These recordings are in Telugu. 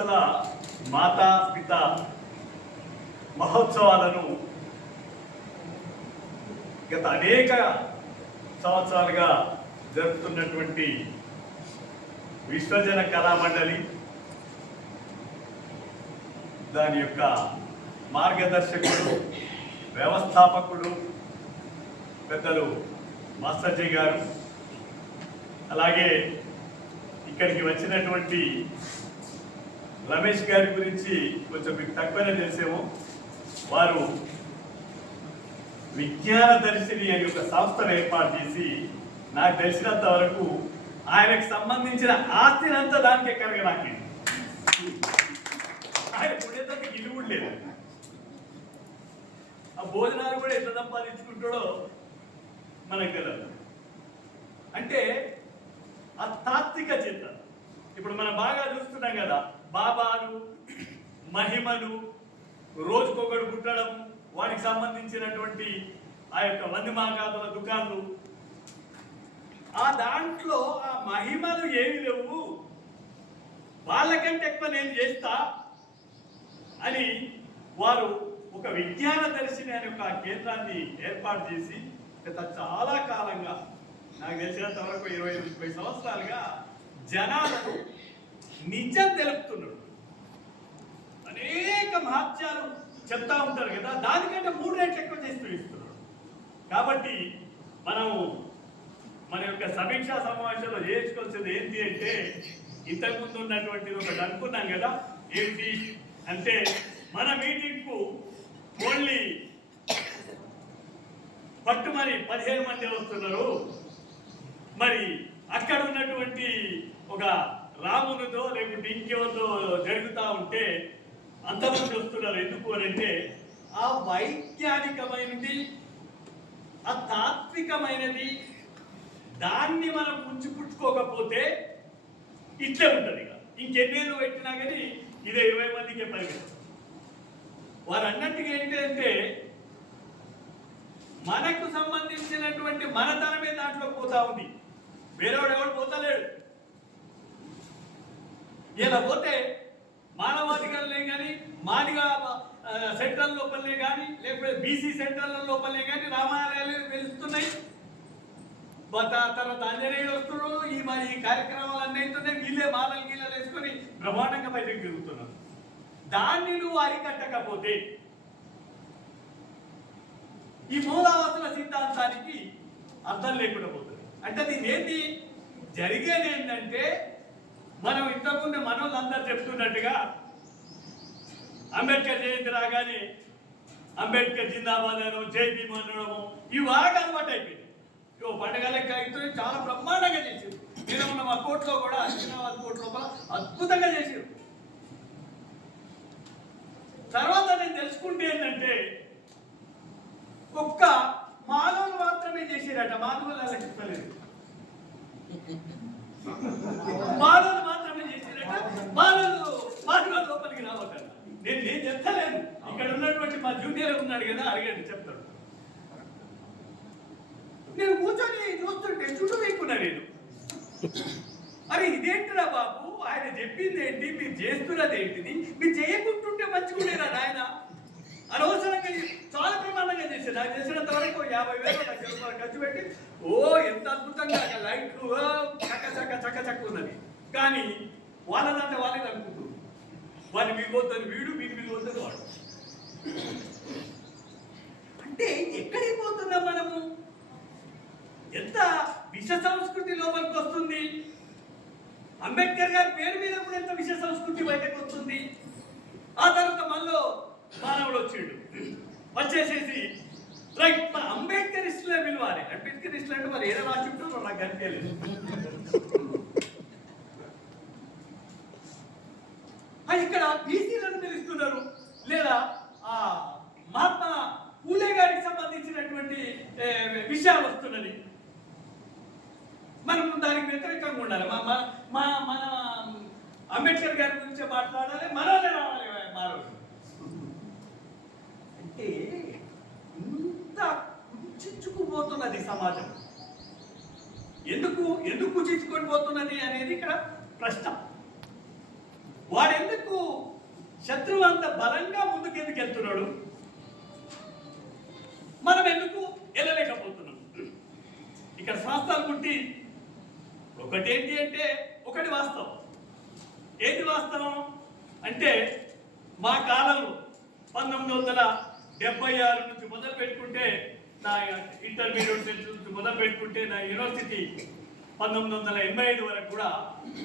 ఆదివాసుల మాతా పిత మహోత్సవాలను గత అనేక సంవత్సరాలుగా జరుపుతున్నటువంటి విశ్వజన కళామండలి దాని యొక్క మార్గదర్శకుడు వ్యవస్థాపకుడు పెద్దలు మాస్టర్జీ గారు, అలాగే ఇక్కడికి వచ్చినటువంటి రమేష్ గారి గురించి కొంచెం మీకు తక్కువనే తెలిసేమో. వారు విజ్ఞాన దర్శిని అనే ఒక సంస్థను ఏర్పాటు చేసి నాకు తెలిసినంత వరకు ఆయనకు సంబంధించిన ఆస్తిని అంతా దానికి ఎక్కడికి నాకే ఆయన పుణ్యతకి ఇల్లు కూడా లేదు. ఆ భోజనాలు కూడా ఎట్లా సంపాదించుకుంటాడో మనకు తెలియదు. అంటే ఆ తాత్విక చింతన ఇప్పుడు మనం బాగా చూస్తున్నాం కదా, బాబాలు మహిమలు రోజుకొకడు పుట్టడం, వాటికి సంబంధించినటువంటి ఆ యొక్క వంది మాగాదుల దుకాణాలు, ఆ దాంట్లో ఆ మహిమలు ఏమి లేవు, వాళ్ళకంటే ఎక్కువ నేను చేస్తా అని వారు ఒక విజ్ఞాన దర్శిని అనే ఒక కేంద్రాన్ని ఏర్పాటు చేసి చాలా కాలంగా, నాకు తెలిసినంత వరకు 20-30 సంవత్సరాలుగా జనాలకు నిజం తెలుపుతున్నాడు. అనేక మహత్యాలు చెప్తా ఉంటారు కదా, దానికంటే 3 రెట్లు ఎక్కువ చేసి చూపిస్తున్నాడు. కాబట్టి మనము మన యొక్క సమీక్షా సమావేశంలో చేసుకోవాల్సింది ఏంటి అంటే, ఇంతకుముందు ఉన్నటువంటిది ఒకటి అనుకున్నాం కదా, ఏంటి అంటే మన మీటింగ్కు ఓన్లీ పట్టుమని 15 మంది వస్తున్నారు, మరి అక్కడ ఉన్నటువంటి ఒక రామునితో లేకుంటే ఇంకెవరితో జరుగుతూ ఉంటే అంతమంది వస్తున్నారు. ఎందుకు అని అంటే ఆ వైజ్ఞానికమైనది, ఆ తాత్వికమైనది దాన్ని మనం పుచ్చుకోకపోతే ఇట్లే ఉంటుంది. ఇక ఇంకెన్నేళ్ళు పెట్టినా కానీ ఇదే 20 మందికే పరిగెత్తారు. వారు అన్నట్టుగా ఏంటంటే మనకు సంబంధించినటువంటి మనతనమే దాంట్లో పోతా ఉంది, వేరేవాడు ఎవడు పోతలేడు. ఇలా పోతే మానవాధికారులే కానీ, మాదిగా సెంట్రల్ లోపలనే కానీ, లేకపోతే బీసీ సెంట్రల్ లోపలనే కానీ రామాలయాలు వెళ్తున్నాయి. తర్వాత ఆంజనేయులు వస్తున్నారు. ఈ కార్యక్రమాలు అన్నీ అవుతున్నాయి. వీళ్ళే మాలలు గీలలు వేసుకొని బ్రహ్మాండంగా బయటకు తిరుగుతున్నారు. దాన్ని నువ్వు అరికట్టకపోతే ఈ మూలావతుల సిద్ధాంతానికి అర్థం లేకుండా పోతుంది. అంటే దీని ఏంటి జరిగేది ఏంటంటే, మనం ఇంతకుముందు మనోళ్ళందరూ చెప్తున్నట్టుగా అంబేద్కర్ జయంతి రాగానే అంబేద్కర్ జిందాబాద్ అనో జై భీమ్ అనడము ఇవి బాగా అలవాటు అయిపోయింది. ఇవో పండుగ లెక్క అయితే చాలా బ్రహ్మాండంగా చేసారు. నేను ఉన్న మా కోర్టులో కూడా హైదరాబాద్ కోర్టు లోపల అద్భుతంగా చేసారు. తర్వాత నేను తెలుసుకుంటే ఏంటంటే ఒక్క మానవులు మాత్రమే చేసిరట, మానవులు అలా చెప్పలేదు. మానవులు మాత్రమే చేసిరట, మానవులు లోపలికి రావట. నేను చెప్తలేను, ఇక్కడ ఉన్నటువంటి మా జూనియర్ ఉన్నాడు కదా, అడిగండి చెప్తాడు. నేను కూర్చొని చూస్తుంటే చుట్టూ వేయకున్నా నేను, అరే ఇదేంటిరా బాబు, ఆయన చెప్పింది ఏంటి, మీరు చేస్తున్నది ఏంటిది, మీరు చేయకుంటుంటే మంచిగుండేరా నాయన. అనవసరంగా చాలా ప్రమాణంగా చేశారు. నాకు చేసినంత వరకు 50,000 ఖర్చు పెట్టి ఎంత అద్భుతంగా లైట్లు చక్క ఉన్నది. కానీ వాళ్ళదంటే వాళ్ళని అనుకుంటున్నారు, వాళ్ళు విలువద్దని వీడు, వీడు విలువద్దని వాడు. అంటే ఎక్కడికి పోతున్నాం మనము? ఎంత విష సంస్కృతి లోపలికి వస్తుంది. అంబేద్కర్ గారి పేరు మీద కూడా ఎంత విష సంస్కృతి బయటకు వస్తుంది. ఆ తర్వాత మళ్ళీ మానవుడు వచ్చిండు, వచ్చేసేసి రైట్ మన అంబేద్కరిస్టులే పిలవాలి. అంబేద్కరిస్టులు అంటే మరి ఏదో రాసి ఉంటారో నాకు అనిపించలేదు. ఇక్కడ బీసీలను పిలుస్తున్నారు, లేదా ఆ మహాత్మా పూలే గారికి సంబంధించినటువంటి విషయాలు వస్తున్నది. మనం దానికి వ్యతిరేకంగా ఉండాలి. మన అంబేద్కర్ గారి గురించి మాట్లాడాలి, మనోనే రావాలి మానవుడు. అంటే ఇంత కుంచుకుపోతున్నది సమాజం. ఎందుకు కుంచుకొని పోతున్నది అనేది ఇక్కడ ప్రశ్న. వాడెందుకు అంత బలంగా ముందుకెందుకు వెళ్తున్నాడు, మనం ఎందుకు వెళ్ళలేకపోతున్నాం? ఇక్కడ శాస్త్రాలు పుట్టి ఒకటేంటి అంటే ఒకటి వాస్తవం. ఏంటి వాస్తవం అంటే మా కాలంలో 1976 నుంచి మొదలు పెట్టుకుంటే, నా ఇంటర్మీడియట్ నుంచి మొదలు పెట్టుకుంటే, నా యూనివర్సిటీ 1985 వరకు కూడా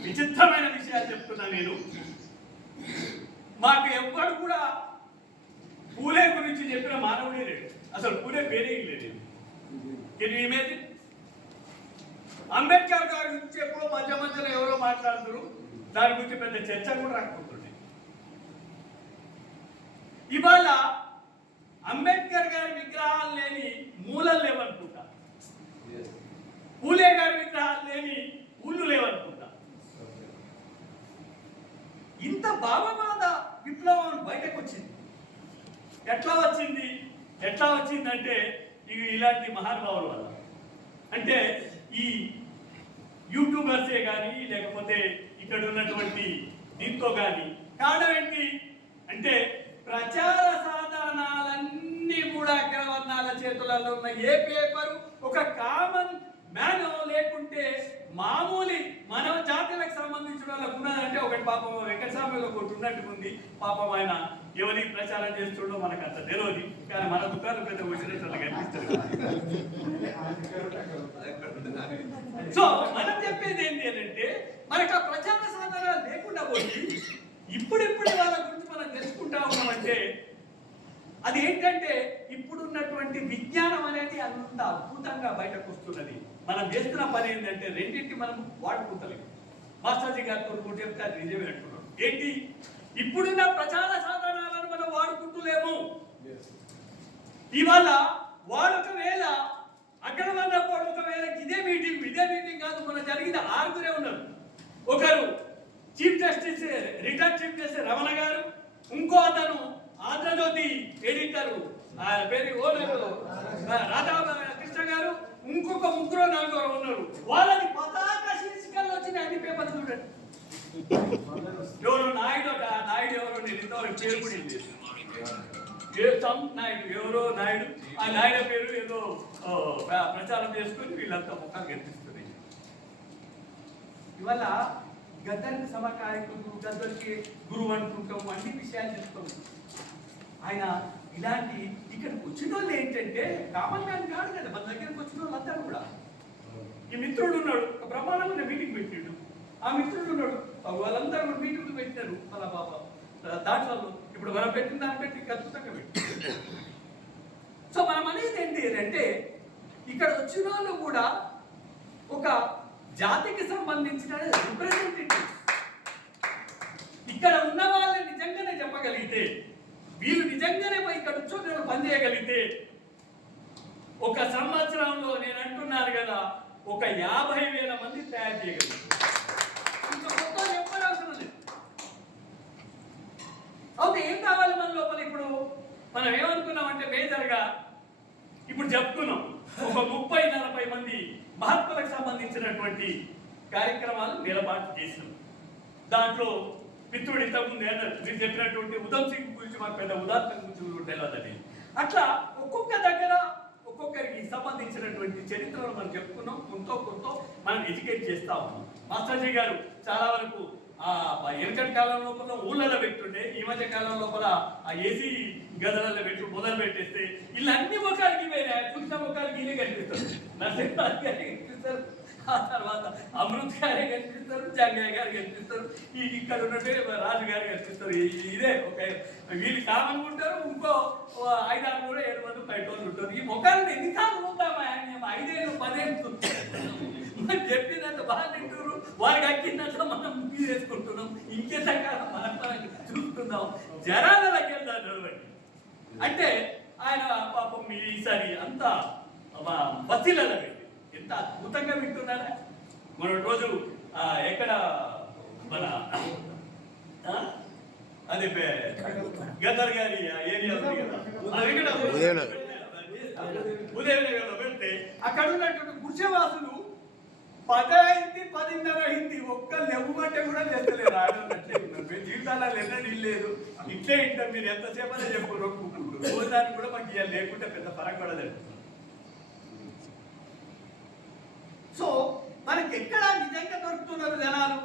విచిత్రమైన విషయాలు చెప్తున్నా నేను. మాకు ఎవ్వరు కూడా పూలే గురించి చెప్పిన మానవుడే లేడు. అసలు పూలే పేరే లేదు. ఇమేజిన్ అంబేద్కర్ గారి గురించి ఎప్పుడో మధ్య మధ్యలో ఎవరో మాట్లాడుతున్నారు, దాని గురించి పెద్ద చర్చ కూడా రాకపోతుండే. ఇవాళ అంబేద్కర్ గారి విగ్రహాలు లేని మూలలు లేవనుకుంటా, పూలే గారి విగ్రహాలు లేని ఊళ్ళు లేవనుకుంటా. ఇంత భావవాద విప్లవం బయటకు వచ్చింది. ఎట్లా వచ్చిందంటే ఇలాంటి మహానుభావుల వల్ల. అంటే ఈ యూట్యూబర్సే కానీ లేకపోతే ఇక్కడ ఉన్నటువంటి దీంతో కానీ కారణం ఏంటి అంటే ప్రచార సాధనాలన్నీ కూడా అగ్రవర్ణాల చేతులలో ఉన్న ఏ పేపరు ఒక కామన్ మ్యాన్ లేకుంటే మామూలు మానవ జాతులకు సంబంధించిన వాళ్ళకు ఉన్నదంటే ఒకటి పాపం వెంకటస్వామిలో ఒకటి ఉన్నట్టుంది. పాపం ఆయన ఎవరి ప్రచారం చేస్తుండో మనకు అంత తెలియదు, కానీ మన దుకాణం పెద్ద వచ్చినట్లు కనిపిస్తుంది. సో మనం చెప్పేది ఏంటి అంటే మనకు ఆ ప్రచార సాధనాలు లేకుండా పోయి ఇప్పుడిప్పుడే వాళ్ళ గురించి మనం తెలుసుకుంటా ఉన్నామంటే అది ఏంటంటే ఇప్పుడున్నటువంటి విజ్ఞానం అనేది అంత అద్భుతంగా బయటకు వస్తున్నది. మనం చేస్తున్న పని ఏంటంటే రెండింటి మనం వాడుకుంటలేము. మాస్టర్జీ గారితో కూడా చెప్తే అది నిజమే అంటున్నాం. ఏంటి ఇప్పుడున్న ప్రచార సాధనాలను మనం వాడుకుంటలేము. ఇవాళ వాడు ఒకవేళ అక్కడ ఉన్నప్పుడు ఒకవేళ ఇదే మీటింగ్ కాదు, మన జరిగిన 6 ఉన్నారు. ఒకరు chief justice retired chief justice Ramana గారు, ఇంకో అతను ఆంధ్రజ్యోతి ఎడిటర్ పేరు ఓనరు రాధాకృష్ణ గారు, ఇంకొక 3-4 ఉన్నారు. వాళ్ళని పతాక శీర్షికల్లో వచ్చిన అన్ని పేపర్లు చూడండి. ఎవరు నాయుడు ఎవరో నేను ఇంతవరకు పేరు కూడా నాయుడు ఎవరో నాయుడు, ఆ నాయుడు పేరు ఏదో ప్రచారం చేసుకుని వీళ్ళంతా ముఖాలు కనిపిస్తున్నాయి. ఇవాళ గద్దరికి సమకాలికుడు, గద్దరికి గురువు అనుకుంటాము, అన్ని విషయాలు చెప్తాము. ఆయన ఇలాంటి ఇక్కడికి వచ్చిన వాళ్ళు ఏంటంటే కామన్ మ్యాన్ కాదు కదా, మన దగ్గరకు వచ్చిన వాళ్ళందరూ కూడా. ఈ మిత్రుడు ఉన్నాడు, ఒక బ్రహ్మాండమైన మీటింగ్ పెట్టాడు. ఆ మిత్రుడు ఉన్నాడు, వాళ్ళందరూ కూడా మీటింగ్లు పెట్టినారు. వాళ్ళ బాబా దాంట్లో ఇప్పుడు మనం పెట్టిన దాన్ని పెట్టి అద్భుతంగా పెట్టారు. సో మనం అనేది ఏంటి అంటే ఇక్కడ వచ్చిన వాళ్ళు కూడా ఒక జాతికి సంబంధించిన రిప్రజెంటేటివ్. ఇక్కడ ఉన్న వాళ్ళని నిజంగానే చెప్పగలిగితే, వీళ్ళు నిజంగానే ఇక్కడ వచ్చి పనిచేయగలిగితే, ఒక సంవత్సరంలో నేను అంటున్నాను కదా, ఒక 50,000 మంది తయారు చేయగలిగారు. ఇంకా మొత్తం ఎవ్వరు అవసరం లేదు. అవుతే ఏం కావాలి మన లోపల? ఇప్పుడు మనం ఏమనుకున్నామంటే మేజర్గా ఇప్పుడు చెప్పుకున్నాం, ఒక 30-40 మంది మహాత్ములకు సంబంధించినటువంటి కార్యక్రమాలు నిలబాటు చేసినాం. దాంట్లో మిత్రుడు ఇంతకుముందు అన్నారు, మీరు చెప్పినటువంటి ఉధమ్ సింగ్ గురించి మాకు పెద్ద ఉదాహరణ గురించి తెలియదని. అట్లా ఒక్కొక్క దగ్గర ఒక్కొక్కరికి సంబంధించినటువంటి చరిత్రను మనం చెప్పుకున్నాం. కొంత మనం ఎడ్యుకేట్ చేస్తా ఉన్నాం. మాస్టర్జీ గారు చాలా వరకు ఎనకటి కాలం లోపల ఊళ్ళలో పెట్టుండే, ఈ మధ్య కాలం లోపల ఆ ఏసీ గదులలో మొదలు పెట్టేస్తే వీళ్ళు అన్ని ముఖాలకి వేరే పురుష ముఖాలకి వీళ్ళే కనిపిస్తారు. నరసింహారావు గారు కనిపిస్తారు, ఆ తర్వాత అమృత్ గారే కనిపిస్తారు, జంగయ్య గారు కనిపిస్తారు, ఇక్కడ ఉన్నట్టే రాజు గారు కనిపిస్తారు. ఇదే ఒక వీళ్ళు కామన్ ఉంటారు. ఇంకో 5-6 కూడా 7 మంది బయట వాళ్ళు ఉంటారు. ఈ ముఖాలను ఎన్నిసార్లు ఉంటామా? 5 ఏళ్ళు 10 ఏళ్ళు చెప్పినంత బాగా తింటారు, వారికి అక్కిందంతా మనం వేసుకుంటున్నాం. ఇంకెంతగా మనం చూస్తున్నాం. జనాలకి వెళ్తారు నడవండి అంటే ఆయన పాపం ఈసారి అంతా బస్సీలలో పెట్టి ఎంత అద్భుతంగా వింటున్నారా. మన రోజు ఎక్కడ మన అదే గద్దర్ గారి ఏరియా ఉదయనగర్లో పెడితే అక్కడ ఉన్నటువంటి గుర్జవాసులు 10 అయింది, 10:30 అయింది. ఒక్క లెవ్వమంటే కూడా చేస్తలేరు. ఆడవాళ్ళు జీవితాలలో ఎన్నడూ లేదు. ఇట్లే ఇంటాం. మీరు ఎంతసేపనే చెప్పు రొక్కుంటారు. రోజానికి కూడా మాకు ఇవాళ లేకుంటే పెద్ద ఫరక్ పడదండి. సో మనకి ఎక్కడ నిజంగా దొరుకుతున్నారు జనాలు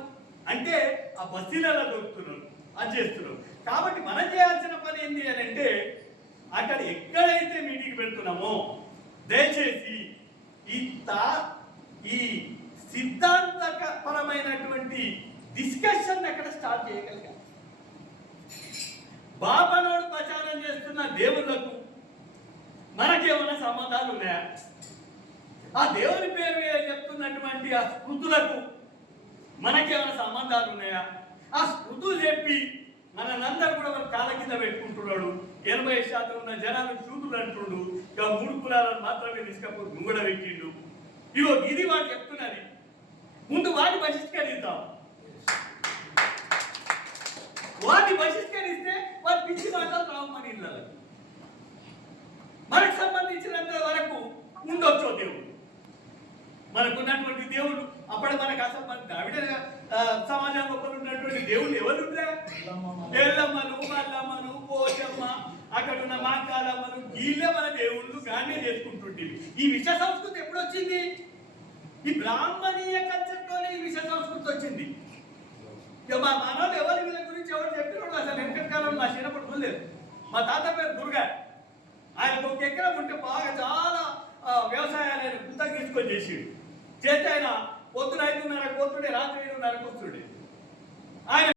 అంటే ఆ బస్తీలలో దొరుకుతున్నారు, అది చేస్తున్నారు. కాబట్టి మనం చేయాల్సిన పని ఏంటి అని అంటే అక్కడ ఎక్కడైతే మీటింగ్ పెడుతున్నామో దయచేసి ఈ సిద్ధాంతపరమైనటువంటి డిస్కషన్ అక్కడ స్టార్ట్ చేయగలిగాం. బాబానోడు ప్రచారం చేస్తున్న దేవుళ్ళకు మనకేమైనా సంబంధాలు ఉన్నాయా? ఆ దేవుని పేరు మీద చెప్తున్నటువంటి ఆ స్మృతులకు మనకేమైనా సంబంధాలు ఉన్నాయా? ఆ స్మృతులు చెప్పి మనందరూ కూడా మన కాళ్ళ కింద పెట్టుకుంటున్నాడు. 80% ఉన్న జనాలు చూతులు అంటుండు. ఇక 3 కులాలను మాత్రమే తీసుకపోయి ముంగడ పెట్టిండు. ఇగో ఇది వాడు చెప్తున్నది. ముందు వాడిని బహిష్కరిద్దాం. వాడిని బహిష్కరిస్తే వాడు పిచ్చి మాటలు రావు మన ఇళ్ళకి. మనకు సంబంధించినంత వరకు ఉండొచ్చు దేవుడు. మనకున్నటువంటి దేవుడు అప్పుడు మనకు అసలు మన ద్రావిడ సమాజం లోపల ఉన్నటువంటి దేవుళ్ళు ఎవరు ఉంటారు? ఎల్లమ్మలు, మల్లమ్మలు, పోచమ్మ, అక్కడ ఉన్న మాంకాలమ్మలు, వీళ్ళే మన దేవుళ్ళు. గానే చేసుకుంటుంటే ఈ విష సంస్కృతి ఎప్పుడు వచ్చింది? ఈ బ్రాహ్మణీయ కల్చర్తోనే ఈ విష సంస్కృతి వచ్చింది. ఇక మా మనోళ్ళు ఎవరి వీళ్ళ గురించి ఎవరు చెప్పినప్పుడు అసలు వెనకటి కాలంలో నా చిన్నప్పుడు చూడలేదు. మా తాత పేరు దుర్గా. ఆయనకు 1 ఎకరం ఉంటే బాగా చాలా వ్యవసాయాలు ఆయన గుంతకు తీసుకొని చేసేడు. చేస్తే ఆయన పొద్దున 5:30 పోతుండే, రాత్రి 7:30 వస్తుండే. ఆయన